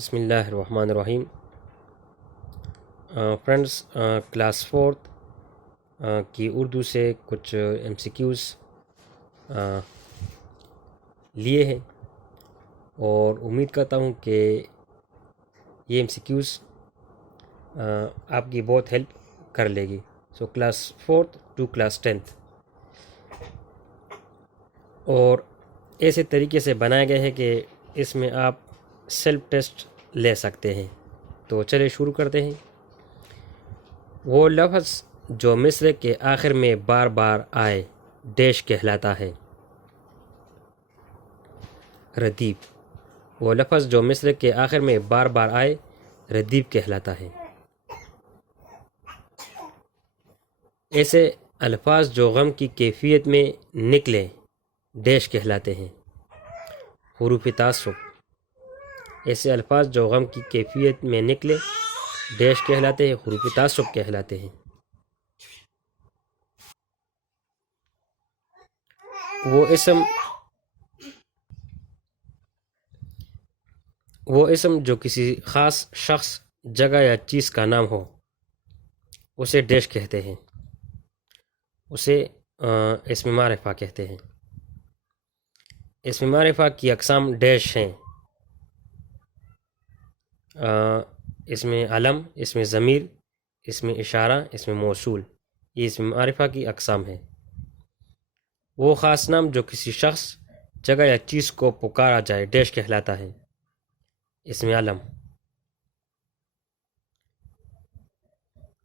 بسم اللہ الرحمن الرحیم۔ فرینڈس، کلاس فورتھ کی اردو سے کچھ ایم سی کیوز لیے ہیں اور امید کرتا ہوں کہ یہ ایم سی کیوز آپ کی بہت ہیلپ کر لے گی۔ So class fourth to class 10th، اور ایسے طریقے سے بنائے گئے ہیں کہ اس میں آپ سیلف ٹیسٹ لے سکتے ہیں۔ تو چلے شروع کرتے ہیں۔ وہ لفظ جو مصرع کے آخر میں بار بار آئے ڈیش کہلاتا ہے۔ ردیف۔ وہ لفظ جو مصرع کے آخر میں بار بار آئے ردیف کہلاتا ہے۔ ایسے الفاظ جو غم کی کیفیت میں نکلے ڈیش کہلاتے ہیں۔ حروف تعصب۔ ایسے الفاظ جو غم کی کیفیت میں نکلے ڈیش کہلاتے ہیں، حروف تعصب کہلاتے ہیں۔ وہ اسم جو کسی خاص شخص، جگہ یا چیز کا نام ہو اسے ڈیش کہتے ہیں، اسے اسم معرفہ کہتے ہیں۔ اسم معرفہ کی اقسام ڈیش ہیں: اسم علم، اسم ضمیر، اسم اشارہ، اسم موصول۔ یہ اسم معرفہ کی اقسام ہیں۔ وہ خاص نام جو کسی شخص، جگہ یا چیز کو پکارا جائے ڈیش کہلاتا ہے، اسم علم۔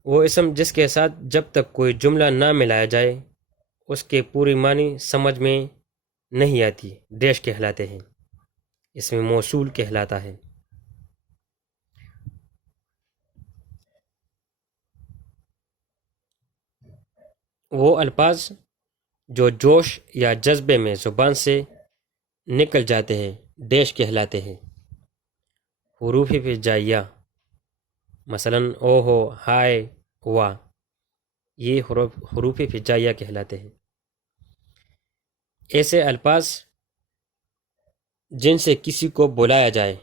وہ اسم جس کے ساتھ جب تک کوئی جملہ نہ ملایا جائے اس کے پوری معنی سمجھ میں نہیں آتی ڈیش کہلاتے ہیں، اسم موصول کہلاتا ہے۔ وہ الفاظ جو جوش یا جذبے میں زبان سے نکل جاتے ہیں ڈیش کہلاتے ہیں، حروف ہجائیہ۔ مثلا او ہو، ہائے، واہ، یہ حروف ہجائیہ کہلاتے ہیں۔ ایسے الفاظ جن سے کسی کو بلایا جائے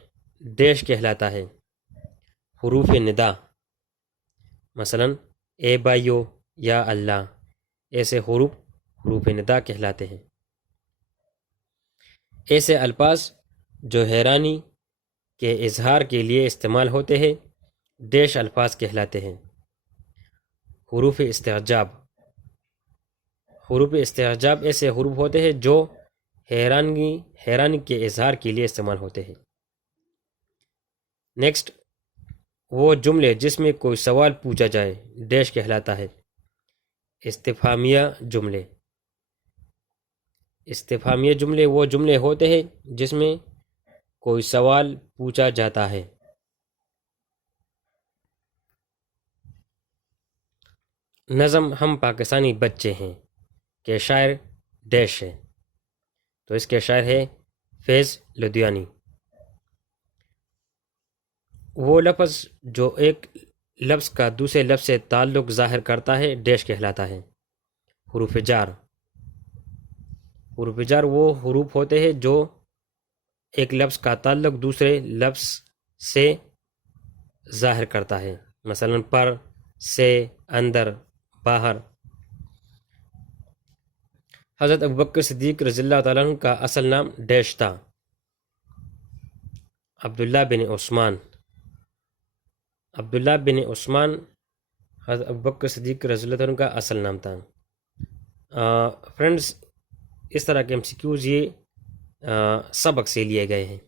ڈیش کہلاتا ہے، حروف ندا۔ مثلا اے بھائیو، یا اللہ، ایسے حروف ندا کہلاتے ہیں۔ ایسے الفاظ جو حیرانی کے اظہار کے لیے استعمال ہوتے ہیں ڈیش الفاظ کہلاتے ہیں، حروف استعجاب۔ حروف استعجاب ایسے حروف ہوتے ہیں جو حیرانی کے اظہار کے لیے استعمال ہوتے ہیں۔ نیکسٹ، وہ جملے جس میں کوئی سوال پوچھا جائے ڈیش کہلاتا ہے، استفہامیہ جملے۔ استفہامیہ جملے وہ جملے ہوتے ہیں جس میں کوئی سوال پوچھا جاتا ہے۔ نظم ہم پاکستانی بچے ہیں کے شاعر ڈیش ہے، تو اس کے شاعر ہے فیض لدھیانی۔ وہ لفظ جو ایک لفظ کا دوسرے لفظ سے تعلق ظاہر کرتا ہے ڈیش کہلاتا ہے، حروف جار۔ حروف جار وہ حروف ہوتے ہیں جو ایک لفظ کا تعلق دوسرے لفظ سے ظاہر کرتا ہے، مثلا پر، سے، اندر، باہر۔ حضرت ابوبکر صدیق رضی اللہ تعالیٰ عنہ کا اصل نام ڈیش تھا، عبداللہ بن عثمان۔ عبداللہ بن عثمان حضرت ابوبکر صدیق رضی اللہ عنہ کا اصل نام تھا۔ فرینڈز، اس طرح کے ایم سی کیوز یہ سبق سے لیے گئے ہیں۔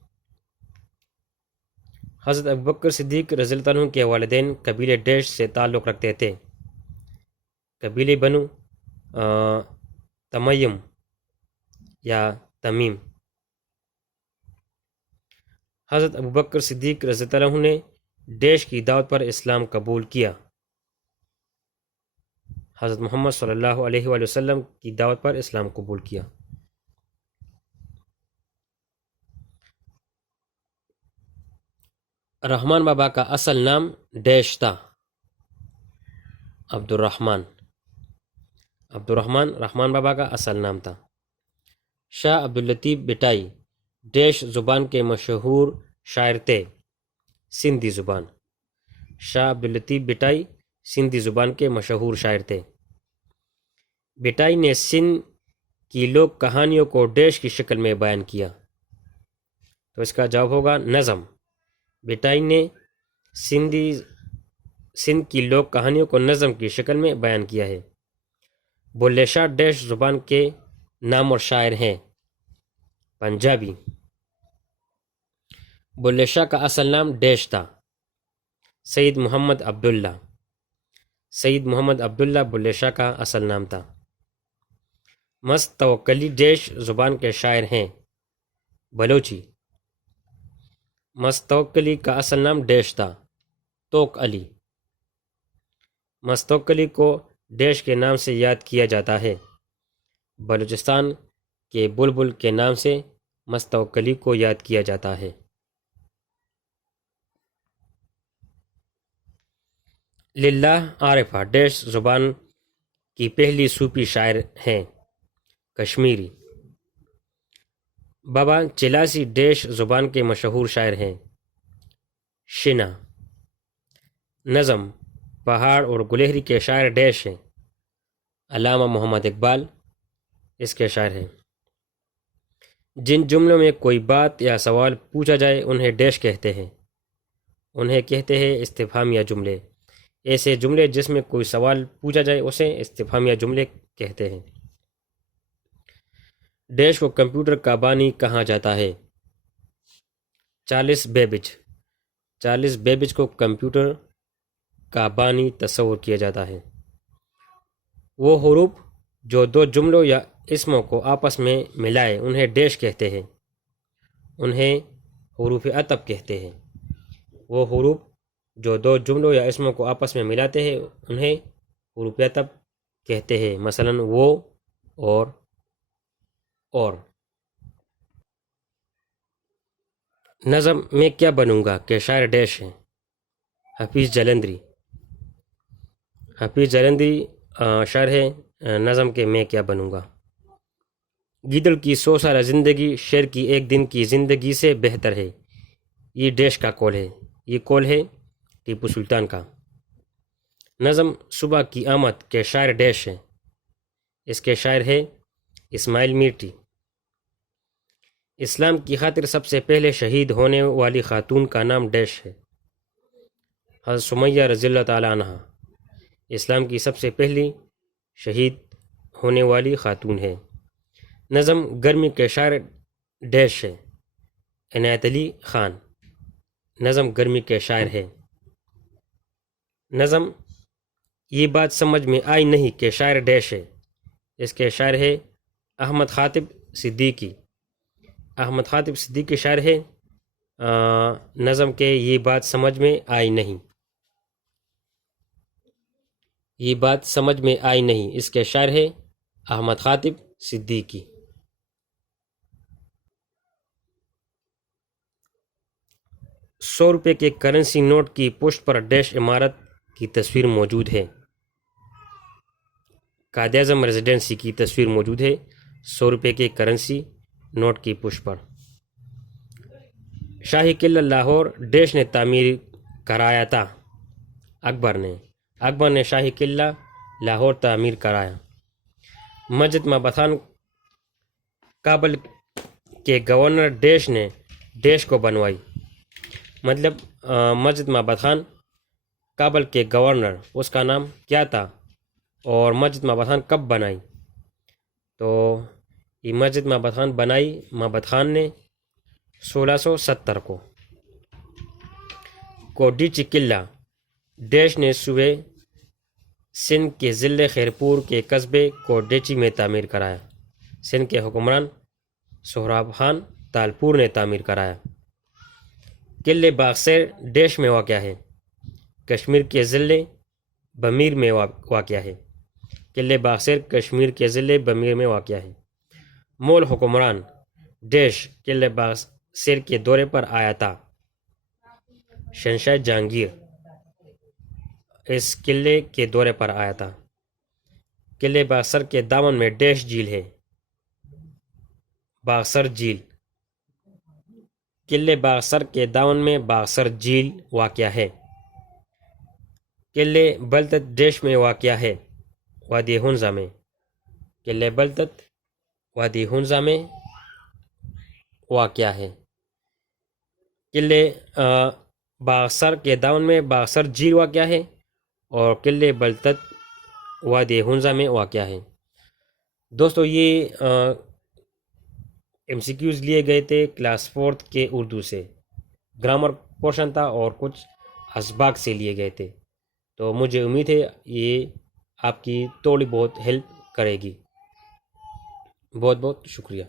حضرت ابوبکر صدیق رضی اللہ عنہ کے والدین قبیلے ڈیش سے تعلق رکھتے تھے، قبیلے بنو تمیم یا تمیم۔ حضرت ابوبکر صدیق رضی اللہ عنہ نے ڈیش کی دعوت پر اسلام قبول کیا، حضرت محمد صلی اللہ علیہ وآلہ وسلم کی دعوت پر اسلام قبول کیا۔ رحمان بابا کا اصل نام ڈیش تھا، عبد الرحمن۔ عبد الرحمن رحمان بابا کا اصل نام تھا۔ شاہ عبداللطیف بٹائی ڈیش زبان کے مشہور شاعر تھے، سندھی زبان۔ شاہ عبداللطیف بٹائی سندھی زبان کے مشہور شاعر تھے۔ بٹائی نے سندھ کی لوک کہانیوں کو ڈیش کی شکل میں بیان کیا، تو اس کا جواب ہوگا نظم۔ بٹائی نے سندھ کی لوک کہانیوں کو نظم کی شکل میں بیان کیا ہے۔ بلے شاہ ڈیش زبان کے نام اور شاعر ہیں؟ پنجابی۔ بلے شاہ کا اصل نام ڈیش تھا؟ سید محمد عبداللہ۔ سید محمد عبداللہ بلے شاہ کا اصل نام تھا۔ مست توکلی ڈیش زبان کے شاعر ہیں؟ بلوچی۔ مست توکلی کا اصل نام ڈیش تھا؟ توک علی۔ مست توکلی کو ڈیش کے نام سے یاد کیا جاتا ہے؟ بلوچستان کے بلبل کے نام سے مست توکلی کو یاد کیا جاتا ہے۔ للہ عارفہ ڈیش زبان کی پہلی صوفی شاعر ہیں؟ کشمیری۔ بابا چلاسی ڈیش زبان کے مشہور شاعر ہیں؟ شنا۔ نظم پہاڑ اور گلہری کے شاعر ڈیش ہیں؟ علامہ محمد اقبال اس کے شاعر ہیں۔ جن جملوں میں کوئی بات یا سوال پوچھا جائے انہیں ڈیش کہتے ہیں؟ انہیں کہتے ہیں استفہامیہ جملے۔ ایسے جملے جس میں کوئی سوال پوچھا جائے اسے استفہامیہ جملے کہتے ہیں۔ ڈیش کو کمپیوٹر کا بانی کہا جاتا ہے؟ Charles Babbage. چارلس بیبیج کو کمپیوٹر کا بانی تصور کیا جاتا ہے۔ وہ حروف جو دو جملوں یا اسموں کو آپس میں ملائے انہیں ڈیش کہتے ہیں؟ انہیں حروف عطف کہتے ہیں۔ وہ حروف جو دو جملوں یا اسموں کو آپس میں ملاتے ہیں انہیں حروف عطف کہتے ہیں، مثلا وہ اور۔ نظم میں کیا بنوں گا کے شاعر ڈیش ہیں؟ حفیظ جلندری۔ حفیظ جلندری شاعر ہے نظم کے میں کیا بنوں گا۔ گیدڑ کی 100 سالہ زندگی شیر کی ایک دن کی زندگی سے بہتر ہے، یہ ڈیش کا قول ہے؟ یہ قول ہے ٹیپو سلطان کا۔ نظم صبح کی آمد کے شاعر ڈیش ہیں؟ اس کے شاعر ہے اسماعیل میرٹی۔ اسلام کی خاطر سب سے پہلے شہید ہونے والی خاتون کا نام ڈیش ہے؟ حضرت سمیہ رضی اللہ تعالی عنہ اسلام کی سب سے پہلی شہید ہونے والی خاتون ہے۔ نظم گرمی کے شاعر ڈیش ہے؟ عنایت علی خان۔ نظم گرمی کے شاعر ہے۔ نظم یہ بات سمجھ میں آئی نہیں کہ شاعر ڈیش ہے؟ اس کے شاعر ہے احمد خاطب صدیقی۔ احمد خاطب صدیقی شاعر ہے نظم کے یہ بات سمجھ میں آئی نہیں۔ یہ بات سمجھ میں آئی نہیں اس کے شاعر ہے احمد خاطب صدیقی۔ 100 روپے کے کرنسی نوٹ کی پشت پر ڈیش عمارت کی تصویر موجود ہے؟ قائد اعظم ریزیڈنسی کی تصویر موجود ہے 100 روپے کے کرنسی نوٹ کی پشت پر۔ شاہی قلعہ لاہور ڈیش نے تعمیر کرایا تھا؟ اکبر نے شاہی قلعہ لاہور تعمیر کرایا۔ مسجد مابتھان کابل کے گورنر ڈیش نے ڈیش کو بنوائی؟ مطلب مسجد مابتھان کابل کے گورنر اس کا نام کیا تھا اور مسجد مابتھان کب بنائی؟ تو یہ مسجد مابتھان بنائی مابت خان نے 1670 کو۔ کوڈیچی قلعہ ڈیش نے صوبے سندھ کے ضلع خیرپور کے قصبے کوڈیچی میں تعمیر کرایا؟ سندھ کے حکمران سہراب خان تالپور نے تعمیر کرایا۔ قلعہ باغسیر ڈیش میں واقع ہے؟ کشمیر کے ضلع بمیر میں واقع ہے۔ قلعہ باغسیر کشمیر کے ضلع بمیر میں واقع ہے۔ مول حکمران ڈیش قلعہ باغسیر کے دورے پر آیا تھا؟ شہنشاہ جہانگیر اس قلعے کے دورے پر آیا تھا۔ قلعہ باغسر کے دامن میں ڈیش جھیل ہے؟ باغسر جھیل۔ قلعہ باغسر کے دامن میں باغسر جھیل واقع ہے۔ قلعہ بلتت ڈیش میں واقع ہے؟ وادی ہنزا میں۔ قلعہ بلتت وادی ہنزا میں واقع ہے۔ قلعہ باغسر کے دامن میں باغسر جھیل واقع ہے اور قلعہ بلتت وادی ہنزا میں واقع ہے۔ دوستو یہ ایم سی کیوز لیے گئے تھے کلاس 4 کے اردو سے، گرامر پورشن تھا اور کچھ اسباق سے لیے گئے تھے، تو مجھے امید ہے یہ آپ کی تھوڑی بہت ہیلپ کرے گی۔ بہت بہت شکریہ۔